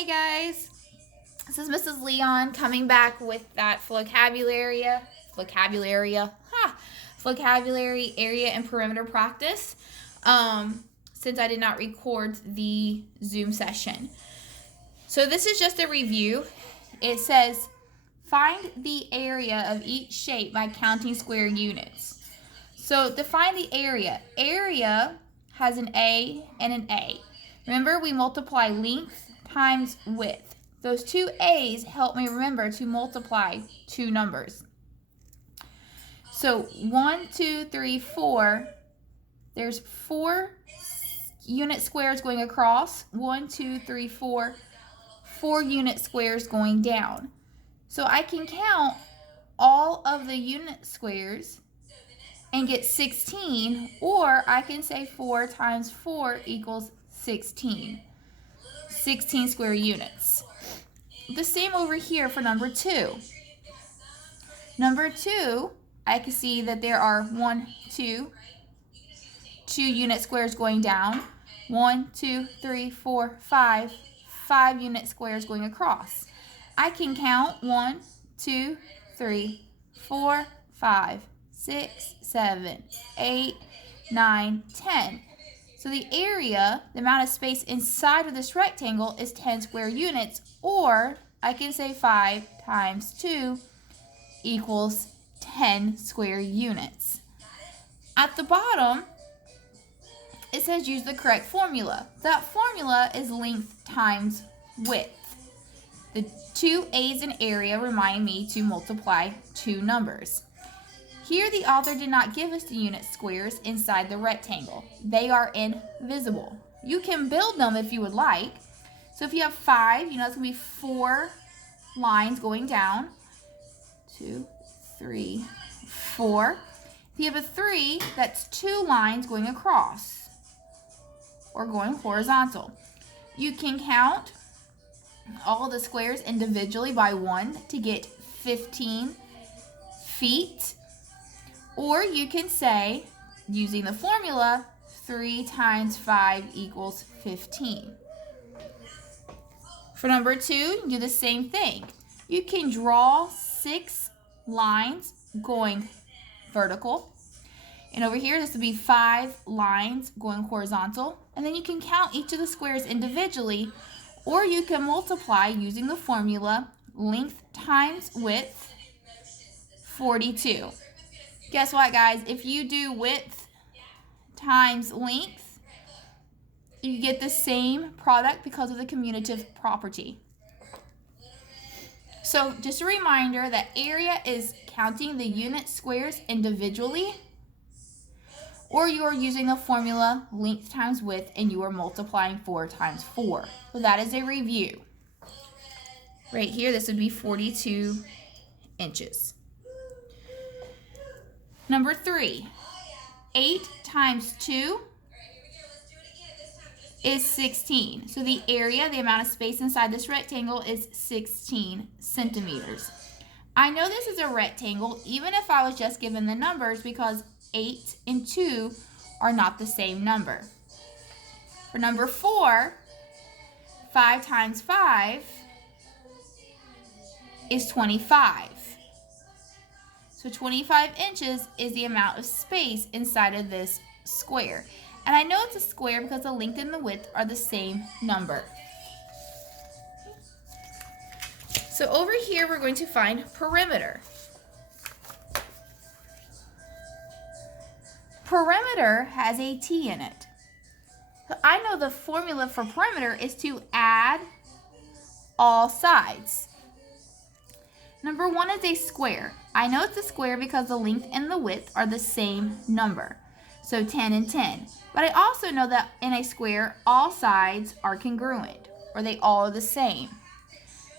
Hey guys, this is Mrs. Leon coming back with that vocabulary area and perimeter practice. Since I did not record the Zoom session. So this is just a review. It says, find the area of each shape by counting square units. So to find the area, area has an A and an A. Remember, we multiply length times width. Those two A's help me remember to multiply two numbers. So 1, 2, 3, 4. There's 4 unit squares going across. 1, 2, 3, 4. 4 unit squares going down. So I can count all of the unit squares and get 16, or I can say 4 times 4 equals 16. 16 square units. The same over here for number 2. Number 2, I can see that there are 2 unit squares going down. 1, 2, 3, 4, 5 unit squares going across. I can count 1, 2, 3, 4, 5, 6, 7, 8, 9, 10. So the area, the amount of space inside of this rectangle is 10 square units, or I can say 5 times 2 equals 10 square units. At the bottom, it says use the correct formula. That formula is length times width. The 2 A's in area remind me to multiply two numbers. Here, the author did not give us the unit squares inside the rectangle. They are invisible. You can build them if you would like. So if you have 5, that's going to be 4 lines going down. 2, 3, 4. If you have a 3, that's 2 lines going across or going horizontal. You can count all of the squares individually by 1 to get 15 feet. Or you can say, using the formula, 3 times 5 equals 15. For number 2, you can do the same thing. You can draw 6 lines going vertical. And over here, this would be 5 lines going horizontal. And then you can count each of the squares individually, or you can multiply using the formula length times width, 42. Guess what, guys? If you do width times length, you get the same product because of the commutative property. So just a reminder that area is counting the unit squares individually, or you are using the formula length times width and you are multiplying 4 times 4. So that is a review. Right here, this would be 42 inches. Number 3, 8 times 2 is 16. So the area, the amount of space inside this rectangle, is 16 centimeters. I know this is a rectangle even if I was just given the numbers, because 8 and 2 are not the same number. For number 4, 5 times 5 is 25. So 25 inches is the amount of space inside of this square. And I know it's a square because the length and the width are the same number. So over here, we're going to find perimeter. Perimeter has a T in it. So I know the formula for perimeter is to add all sides. Number 1 is a square. I know it's a square because the length and the width are the same number. So 10 and 10. But I also know that in a square, all sides are congruent, or they all are the same.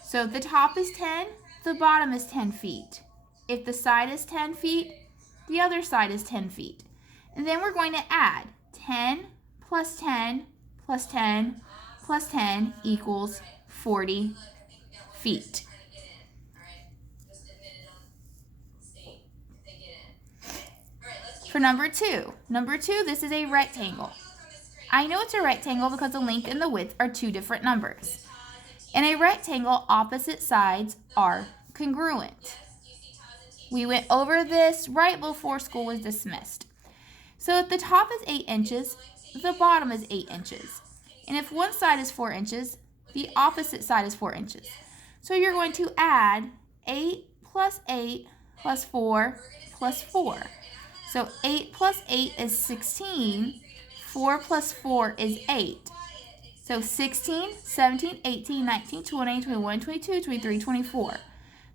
So if the top is 10, the bottom is 10 feet. If the side is 10 feet, the other side is 10 feet. And then we're going to add 10 plus 10 plus 10 plus 10 equals 40 feet. For number 2, this is a rectangle. I know it's a rectangle because the length and the width are two different numbers. In a rectangle, opposite sides are congruent. We went over this right before school was dismissed. So if the top is 8 inches, the bottom is 8 inches. And if one side is 4 inches, the opposite side is 4 inches. So you're going to add 8 plus 8 plus 4 plus 4. So 8 plus 8 is 16. 4 plus 4 is 8. So 16, 17, 18, 19, 20, 21, 22, 23, 24.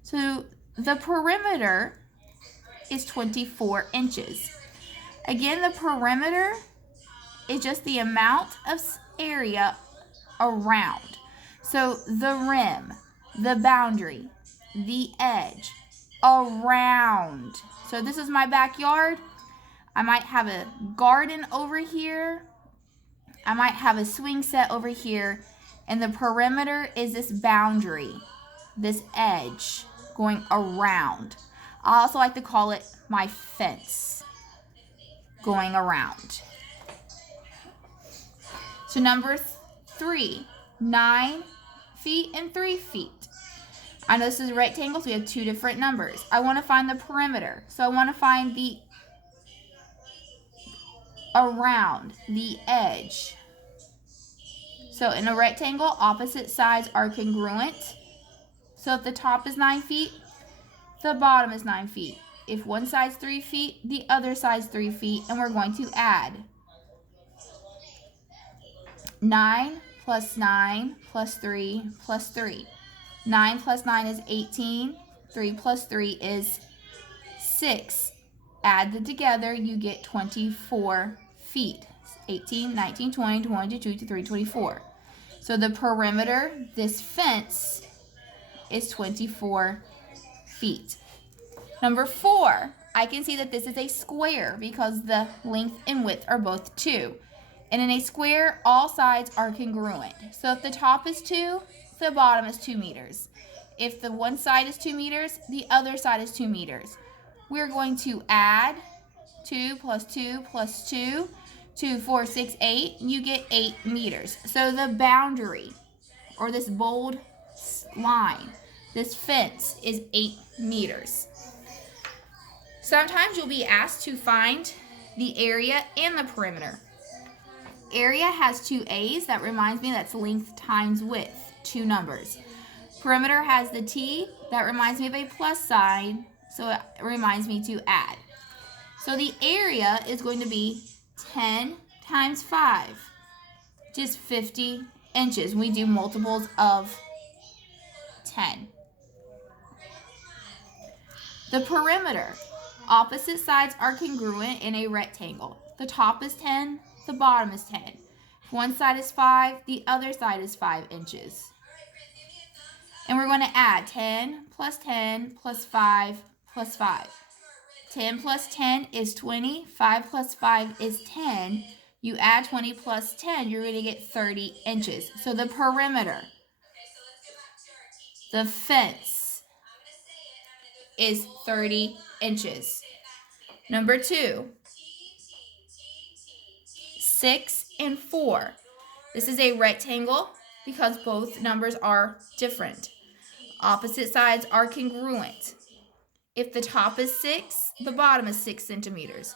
So the perimeter is 24 inches. Again, the perimeter is just the amount of area around. So the rim, the boundary, the edge, around. So this is my backyard. I might have a garden over here. I might have a swing set over here. And the perimeter is this boundary, this edge going around. I also like to call it my fence going around. So number 3, 9 feet and 3 feet. I know this is a rectangle, so we have 2 different numbers. I want to find the perimeter. So I want to find the around, the edge. So in a rectangle, opposite sides are congruent. So if the top is 9 feet, the bottom is 9 feet. If one side's 3 feet, the other side's 3 feet, and we're going to add 9 plus 9 plus 3 plus 3. 9 plus 9 is 18. 3 plus 3 is 6. Add them together, you get 24 feet. 18, 19, 20, 21, 22, 23, 24. So the perimeter, this fence, is 24 feet. Number 4, I can see that this is a square because the length and width are both 2. And in a square, all sides are congruent. So if the top is 2, the bottom is 2 meters. If the one side is 2 meters, the other side is 2 meters. We're going to add 2 plus 2 plus 2, 2, 4, 6, 8. You get 8 meters. So the boundary, or this bold line, this fence is 8 meters. Sometimes you'll be asked to find the area and the perimeter. Area has 2 A's. That reminds me that's length times width, 2 numbers. Perimeter has the T. That reminds me of a plus sign, so it reminds me to add. So the area is going to be 10 times 5, which is 50 inches. We do multiples of 10. The perimeter. Opposite sides are congruent in a rectangle. The top is 10, the bottom is 10. If one side is 5, the other side is 5 inches. And we're going to add 10 plus 10 plus 5 plus 5. 10 plus 10 is 20. 5 plus 5 is 10. You add 20 plus 10, you're going to get 30 inches. So the perimeter, the fence, is 30 inches. Number 2, 6 and 4. This is a rectangle because both numbers are different. Opposite sides are congruent. If the top is 6, the bottom is 6 centimeters.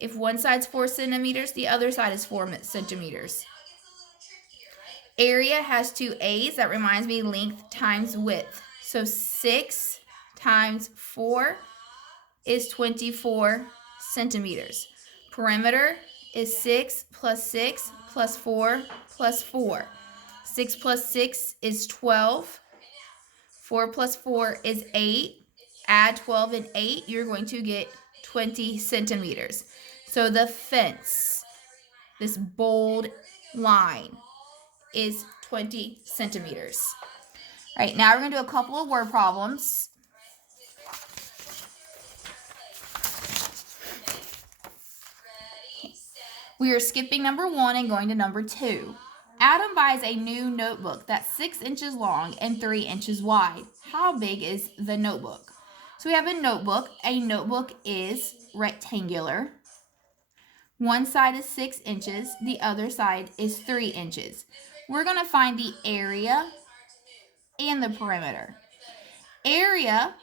If one side's 4 centimeters, the other side is 4 centimeters. Area has 2 A's. That reminds me length times width. So 6 times 4 is 24 centimeters. Perimeter is 6 plus 6 plus 4 plus 4. 6 plus 6 is 12. 4 plus 4 is 8. Add 12 and 8, you're going to get 20 centimeters. So the fence, this bold line, is 20 centimeters. All right, now we're going to do a couple of word problems. We are skipping number 1 and going to number 2. Adam buys a new notebook that's 6 inches long and 3 inches wide. How big is the notebook? So we have a notebook. A notebook is rectangular. One side is 6 inches. The other side is 3 inches. We're going to find the area and the perimeter. Area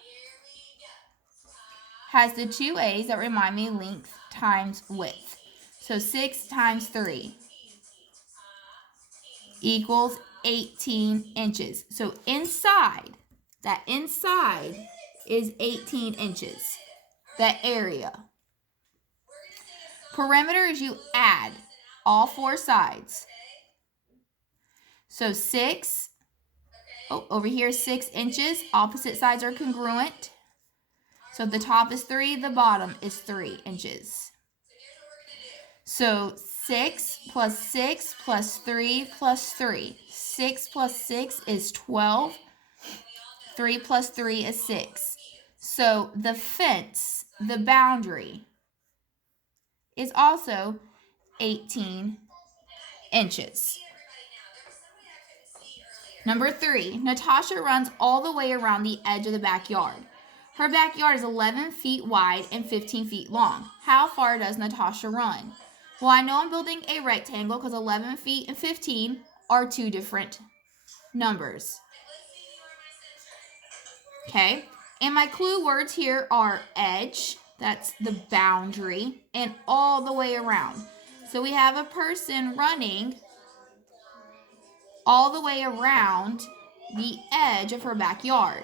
has the two A's that remind me length times width. So 6 times 3 equals 18 inches. So inside is 18 inches, that area. Perimeter is you add all four sides. So 6, over here 6 inches, opposite sides are congruent. So if the top is 3, the bottom is 3 inches. So 6 plus 6 plus 3 plus 3. 6 plus 6 is 12. 3 plus 3 is 6. So the fence, the boundary, is also 18 inches. Number 3, Natasha runs all the way around the edge of the backyard. Her backyard is 11 feet wide and 15 feet long. How far does Natasha run? Well, I know I'm building a rectangle because 11 feet and 15 are two different numbers. Okay, and my clue words here are edge, that's the boundary, and all the way around. So we have a person running all the way around the edge of her backyard.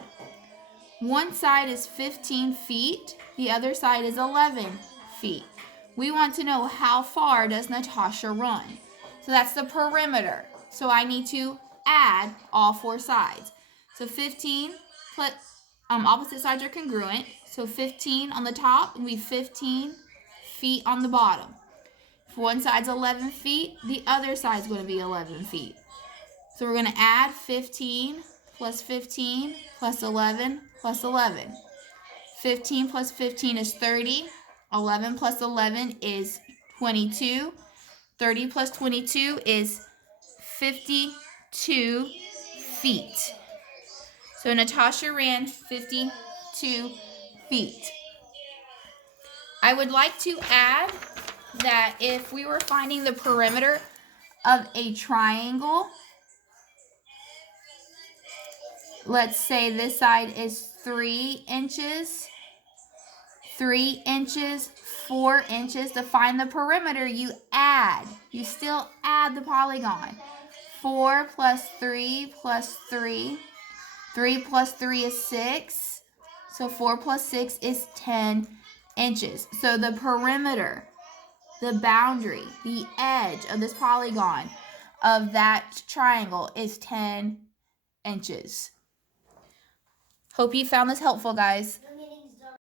One side is 15 feet, the other side is 11 feet. We want to know how far does Natasha run. So that's the perimeter. So I need to add all four sides. So 15 plus, opposite sides are congruent. So 15 on the top and we 15 feet on the bottom. If one side's 11 feet, the other side's going to be 11 feet. So we're going to add 15 plus 15 plus 11 plus 11. 15 plus 15 is 30. 11 plus 11 is 22. 30 plus 22 is 52 feet. So Natasha ran 52 feet. I would like to add that if we were finding the perimeter of a triangle, let's say this side is 3 inches, 3 inches, 4 inches. To find the perimeter, you add. You still add the polygon. 4 plus 3 plus 3. 3 plus 3 is 6. So 4 plus 6 is 10 inches. So the perimeter, the boundary, the edge of this polygon of that triangle is 10 inches. Hope you found this helpful, guys.